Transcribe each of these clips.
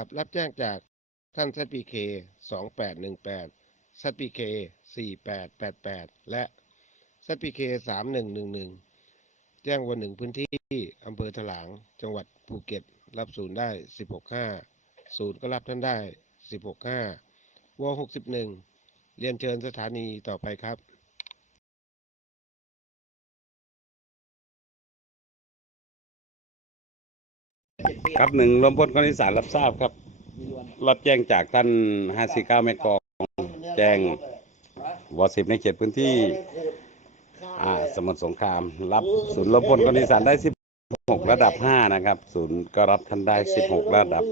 ครับรับแจ้งจากท่าน ZPK 2818 ZPK 4888 และ ZPK 3111 แจ้งวันหนึ่งพื้นที่อำเภอถลาง จังหวัดภูเก็ต รับศูนย์ได้ 165 ศูนย์ก็รับท่านได้ 165ว61 เรียนเชิญสถานีต่อไปครับ ครับหนึ่งรวมพลคนอีสานรับทราบครับ รับแจ้งจากท่าน 59แม่กอง แจ้งวสิบในเขตพื้นที่ อ่า สมุทรสงคราม รับศูนย์รวมพลคนอีสานได้ 16 ระดับ 5 นะครับ ศูนย์ก็รับท่านได้ 16 ระดับ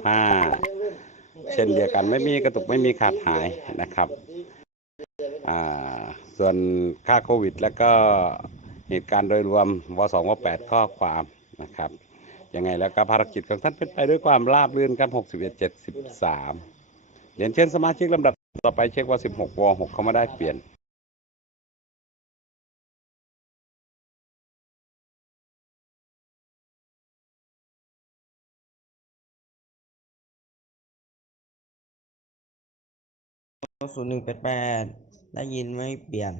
5 เช่นเดียวกันไม่มีกระตุกไม่มีขาดหายนะครับ อ่า ส่วนค่าโควิด แล้วก็เหตุการณ์โดยรวมว2ว8ข้อความนะครับ ยังไงแล้วก็ภารกิจของท่านเป็นไปด้วยความราบรื่นครับ61 73เรียนเชิญสมาชิกลำดับต่อไปเช็คว่า 16ว6เข้ามาได้เปลี่ยนศูนย์หนึ่งแปดแปดได้ยินไม่เปลี่ยน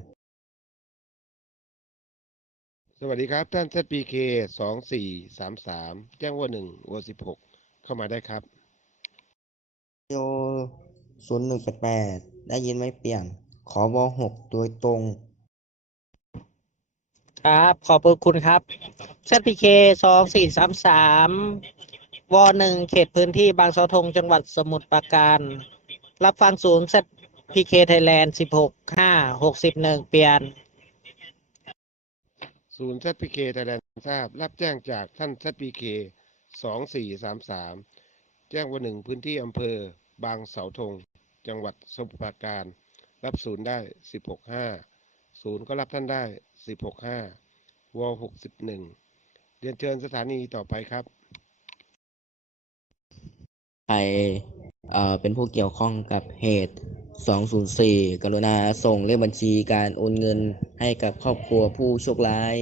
สวัสดีครับท่าน ZPK 2433แจ้งว่า1ว16เข้ามาได้ครับโยศูนย์หนึ่งแปดแปดได้ยินไม่เปลี่ยน ขอบอหกโดยตรง ครับ ขอบพระคุณครับ ZPK สองสี่สามสามวหนึ่งเขตพื้นที่บางเสาธงจังหวัดสมุทรปราการ รับฟังศูนย์ ZPK Thailand สิบหกห้าหกสิบหนึ่งเปลี่ยน ศูนย์ ZPK Thailand ทราบ รับแจ้งจากท่าน ZPK 2433 แจ้งว่าหนึ่งพื้นที่อำเภอ บางเสาธง จังหวัดสมุทรปราการ รับศูนย์ได้ 165 ศูนย์ก็รับท่านได้ 165ว61 เรียนเชิญสถานีต่อไปครับใคร เอ่อเป็นผู้เกี่ยวข้องกับเหตุ 204 กรุณาส่งเลขบัญชีการโอนเงินให้กับครอบครัวผู้โชคร้าย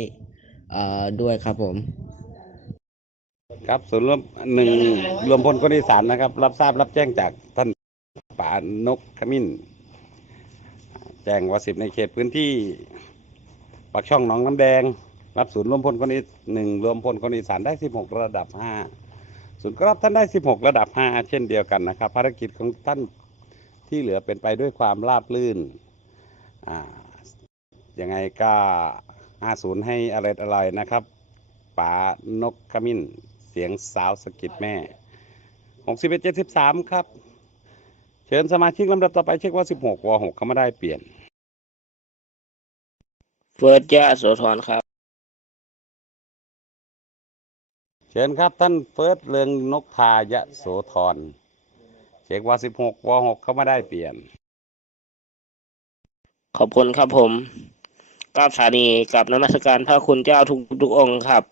เอ่อด้วยครับผม ครับส่วนย์รวมหนึ่งรวมพลคนอีสานนะครับ รับทราบรับแจ้งจากท่านป่านกขมิ้น แจ้งว่าสิบในเขตพื้นที่ปากช่องหนองน้ำแดง รับศูนย์รวมพลคนอีหนึ่งรวมพลคนอีสานได้สิบหกระดับห้า ศูนย์ก็รับท่านได้สิบหกระดับห้าเช่นเดียวกันนะครับ ภารกิจของท่านที่เหลือเป็นไปด้วยความราบรื่นอ่ายังไงก็ห้าศูนให้อร่อยอร่อยนะครับป๋านกขมิ้นเสียงสาวสะกิดแม่หกสิบเอ็ดเจ็ดสิบสามครับ เชิญสมาชิกลำดับต่อไปเช็คว่าสิบหกวหกเขามาได้เปลี่ยน เฟิร์สยะโสธรครับ เชิญครับท่านเฟิร์สเรืองนกทายะโสธรเช็คว่าสิบหกวหกเขาไมาได้เปลี่ยน ขอบคุณครับผมกราบสถานีกับนมัสการพระคุณเจ้าทุกทุกองค์ครับ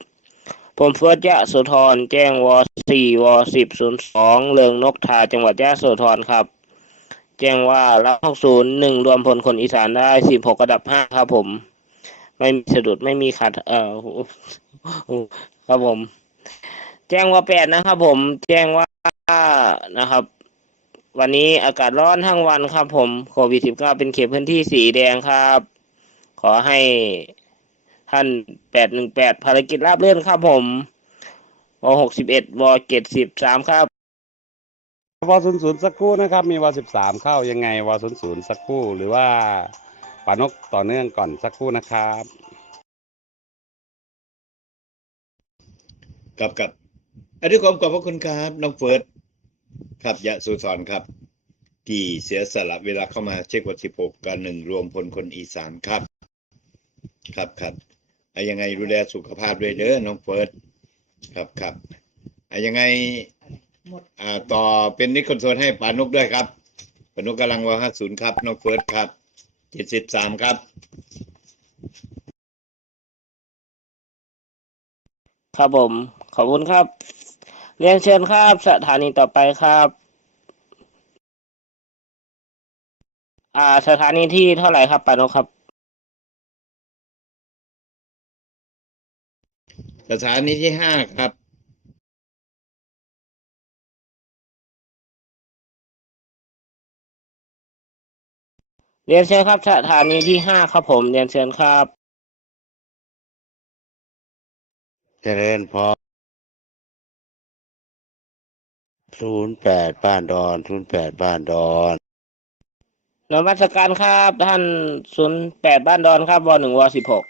ผมเฟิร์สยะโสธรแจ้งวสี่วสิบศูนย์สองเรืองนกทาจังหวัดยะโสธรครับ แจ้งว่ารับเข้าศูนย์หนึ่งรวมพลคนอีสานได้สิบหกระดับห้าครับผม ไม่มีสะดุดไม่มีขัด เอ่อครับผม แจ้งว่าแปดนะครับ ผม แจ้งว่านะครับ วันนี้อากาศร้อนทั้งวันครับ ผมโควิด -19 เก้าเป็นเขตพื้นที่สีแดงครับ ขอให้ท่าน818ภารกิจราบเรื่อนครับ ผมว61ว73ครับวศูนย์ศูนย์สักครู่นะครับ มีวสิบสามเข้ายังไงวศูนย์ศูนย์สักครู่ หรือว่าปานกต่อเนื่องก่อนสักครู่นะครับ ครับครับอันนี้ความขอบพระคุณครับ น้องเฟิร์สครับยะสุสอนครับ ที่เสียสละเวลาเข้ามาเช็ควันสิบหกกันหนึ่งรวมพลคนอีสานครับ ครับครับอะยังไงดูแลสุขภาพด้วยเด้อน้องเฟิร์สครับครับอะยังไงอ่าต่อเป็นนิคอนโซลให้ปานุกด้วยครับปานุกกำลังวาห้าศูนย์ครับ น้องเฟิร์สครับเจ็ดสิบสามครับ ครับผม ขอบคุณครับ เรียนเชิญครับ สถานีต่อไปครับ อ่า สถานีที่เท่าไหร่ครับปานกครับ สถานีที่ห้าครับ เรียนเชิญครับ สถานีที่ห้าครับผม เรียนเชิญครับ เจริญพร ศูนย์แปดบ้านดอนศูนย์แปดบ้านดอนนมัสการครับท่านศูนย์แปดบ้านดอนครับวหนึ่งวสิบหก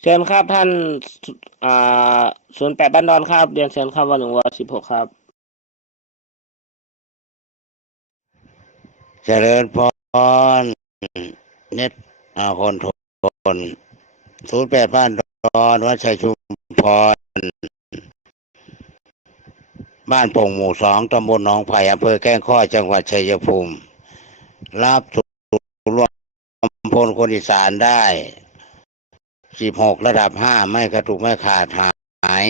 เชิญครับท่านอ่าศูนย์แปดบ้านดอนครับเรียนเชิญครับวหนึ่งวสิบหกครับ เจริญพรเน็ตอาคนทนศูนย์แปดบ้านดอนวัดชัยชุมพร บ้านโป่งหมู่สองตำบลหนองไผ่อำเภอแก้งข้อจังหวัดชัยภูมิ รับสูรวมพลคนอีสานได้สิบหกระดับห้าไม่กระตุกไม่ขาดหาย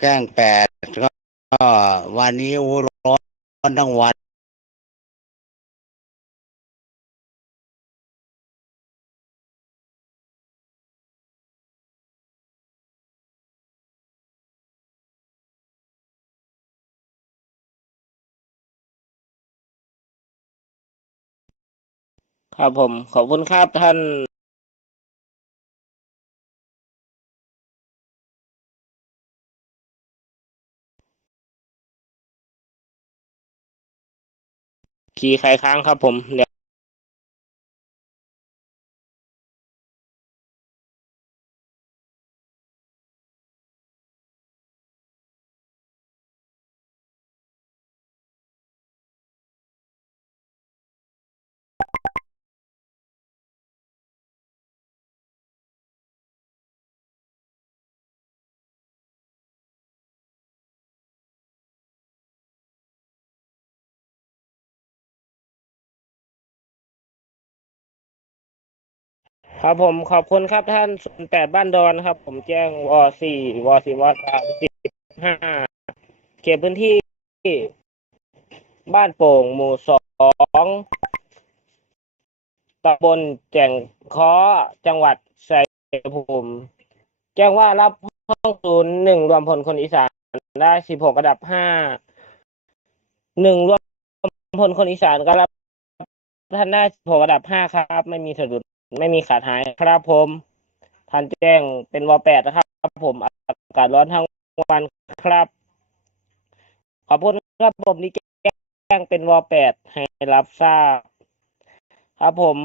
แก้งแปดก็วันนี้ร้อนทั้งวัน ครับผม ขอบคุณครับท่านขี่ใครค้างครับผมเดี๋ยว ครับผมขอบคุณครับท่านศูนย์แปดบ้านดอนครับ ผมแจ้งวสี่วสี่วสามสิบห้าเขตพื้นที่บ้านโป่งหมู่สองตำบลแจ่งค้อจังหวัดชัยภูมิ แจ้งว่ารับห้องศูนย์หนึ่งรวมพลคนอีสานได้สิบหกระดับห้าหนึ่งรวมพลคนอีสานก็รับท่านได้สิบหกระดับห้าครับ ไม่มีสะดุด ไม่มีขาดหายครับผมท่านแจ้งเป็นวแปดนะครับผมอากาศร้อนทั้งวันครับ ขอบคุณครับผมที่แจ้งเป็นวแปดให้รับทราบ ครับผม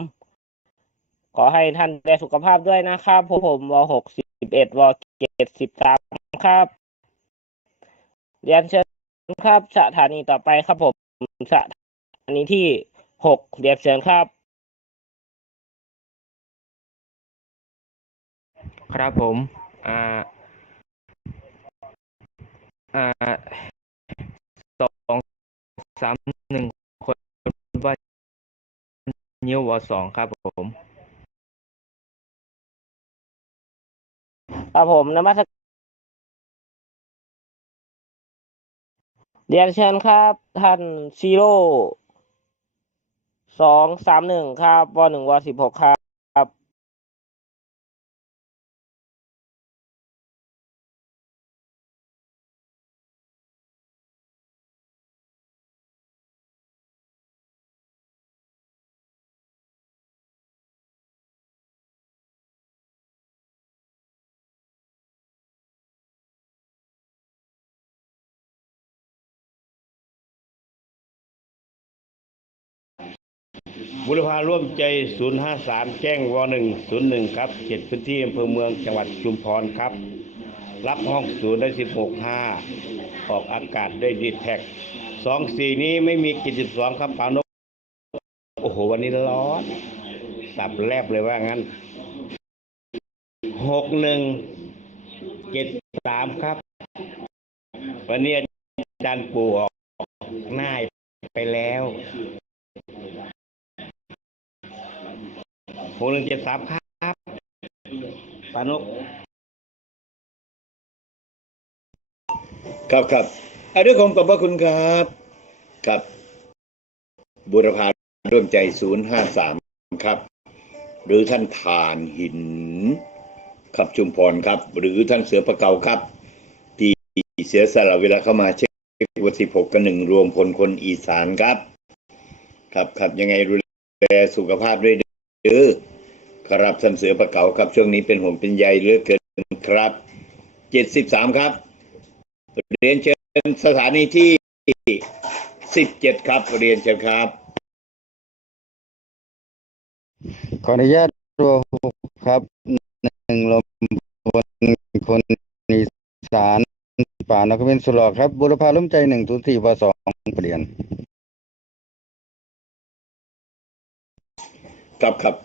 ขอให้ท่านได้สุขภาพด้วยนะครับผมวหกสิบเอ็ดวเจ็ดสิบสามครับ เรียนเชิญครับสถานีต่อไปครับผมสถานีที่หกเรียนเชิญครับ ครับผมอ่าอ่าสองสามหนึ่งคนว่านิ้ววสองครับผมครับผมนมัสกเรียนเชิญครับ ท่านซีโร่สองสามหนึ่งครับวหนึ่งวสิบหกครับ บุรพาร่วมใจ 053 แจ้งว1 01 ครับเขตพื้นที่อำเภอเมืองจังหวัดชุมพรครับ รับห้องศูนย์ได้ 165 ออกอากาศได้ดีแท็ก24 นี้ไม่มีกิจ12 ครับปานกโอ้โห วันนี้ร้อนสับแลบเลยว่างั้น 61 73 ครับ วันนี้อาจารย์ปู่ออกหน้าไปแล้ว หกหนึ่งเจ็ดสามครับปานุกครับครับอด้วยความขอบพระคุณครับ ครับบุรพาร่วมใจ053ครับ หรือท่านทานหินขับชุมพรครับ หรือท่านเสือประเกาครับ ที่เสียสละเวลาเข้ามาเช็ควันที่6กับหนึ่งรวมพลคนอีสานครับ ครับครับยังไงดูแลสุขภาพด้วยเด้อ ครับท่านเสือประเกาครับ ช่วงนี้เป็นห่วงเป็นใยเลือเกินครับเจ็ดสิบสามครับ เรียนเชิญสถานีที่สิบเจ็ดครับ เรียนเชิญครับ ขออนุญาตรวครับหนึ่งลมพลคนอีสานป่านกเวนสุรอครับบุรพาล้มใจหนึ่งศูนย์สี่วสองเปลี่ยน ครับครับ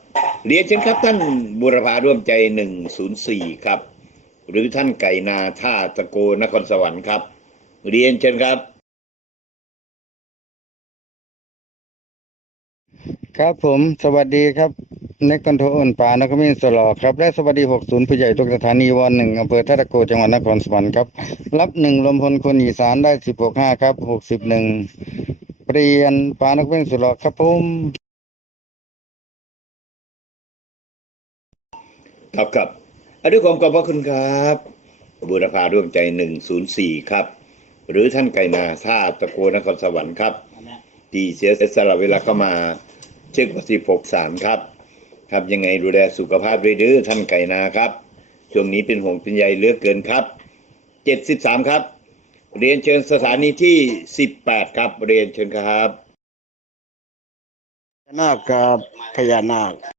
เรียนเชิญครับท่านบุรพาร่วมใจหนึ่งศูนย์สี่ครับ หรือท่านไก่นาท่าตะโกนครสวรรค์ครับ เรียนเชิญครับ ครับผม สวัสดีครับเน็กคอนโทรลป่านกเวนสุรอครับ และสวัสดีหกศูนย์ผู้ใหญ่ทุกสถานีวันหนึ่งอำเภอท่าตะโกจังหวัดนครสวรรค์ครับ รับหนึ่งลมพลคนอีสานได้สิบหกห้าครับหกสิบหนึ่งเปลี่ยนป่านกเวนสุรอครับผม ครับครับอด้วยความขอบพระคุณครับบุรพาร่วมใจหนึ่งศูนย์สี่ครับ หรือท่านไก่นาท่าตะโกนครสวรรค์ครับที่เสียสละเวลาเข้ามา เช็ควัตถุหกสามครับ ครับยังไงดูแลสุขภาพด้วยเด้อท่านไก่นาครับ ช่วงนี้เป็นห่วงเป็นใยเลือเกินครับเจ็ดสิบสามครับ เรียนเชิญสถานีที่สิบแปดครับ เรียนเชิญครับนาคครับพญานาค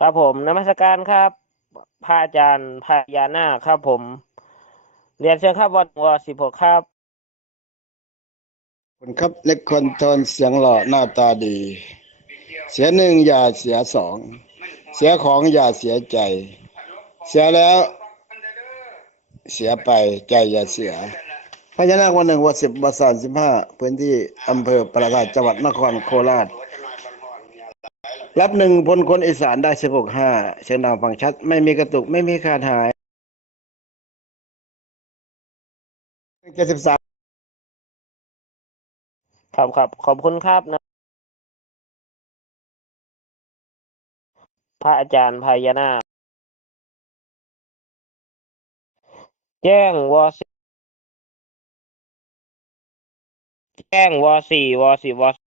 ครับผมนมัสการครับพระอาจารย์พญานาครับผม เรียนเชิญครับวันวสิบหกครับคนครับเล็กคนทนเสียงหล่อหน้าตาดี เสียหนึ่งอย่าเสียสอง เสียของอย่าเสียใจ เสียแล้วเสียไปใจอย่าเสียพญานาควันหนึ่งวันสิบวันสามสิบห้าพื้นที่อำเภอประราชจังหวัดนครโคราช รับหนึ่งพลคนอีสานได้สิบหกห้าเสียงดังฟังชัด ไม่มีกระตุกไม่มีขาดหายเจ็ดสิบสามครับครับขอบคุณครับนะ พระอาจารย์พญานาคแจ้งวสี่แจ้งวสี่วสี่ว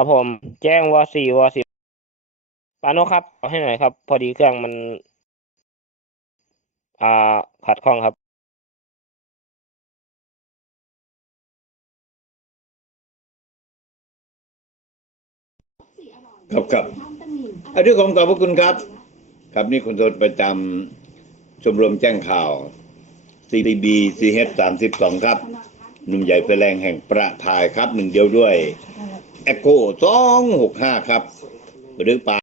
ครับผม แจ้งวสี่วสี่ปาโนครับเอาให้หน่อยครับ พอดีเครื่องมัน อ่าขัดข้องครับครับครับอะด้วยความขอบพระคุณครับ ครับนี่คุณโทษประจำชมรมแจ้งข่าว CDB CH สามสิบสองครับ หนุ่มใหญ่ไฟแรงแห่งประทายครับหนึ่งเดียวด้วย อโก้สองหกห้าครับ หรือป่า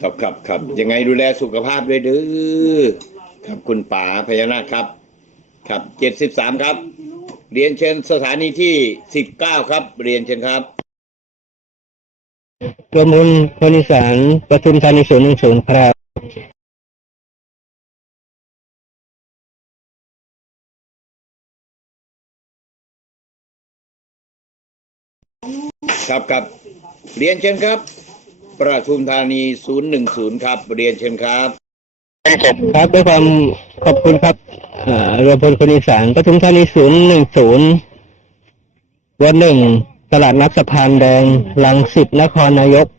ครับครับครับยังไงดูแลสุขภาพด้วยเด้อครับคุณป๋าพญานาคครับ ครับเจ็ดสิบสามครับ เรียนเชิญสถานีที่สิบเก้าครับ เรียนเชิญครับรวมพลคนอีสานปทุมธานีศูนย์หนึ่งศูนย์ครับ ครับครับเรียนเชิญครับ ประทุมธานีศูนย์หนึ่งศูนย์ครับ เรียนเชิญครับครับด้วยความขอบคุณครับอ่ารวมพลคนอีสานประทุมธานีศูนย์หนึ่งศูนย์วันหนึ่งตลาดนัดสะพานแดงลังสิตนครนายก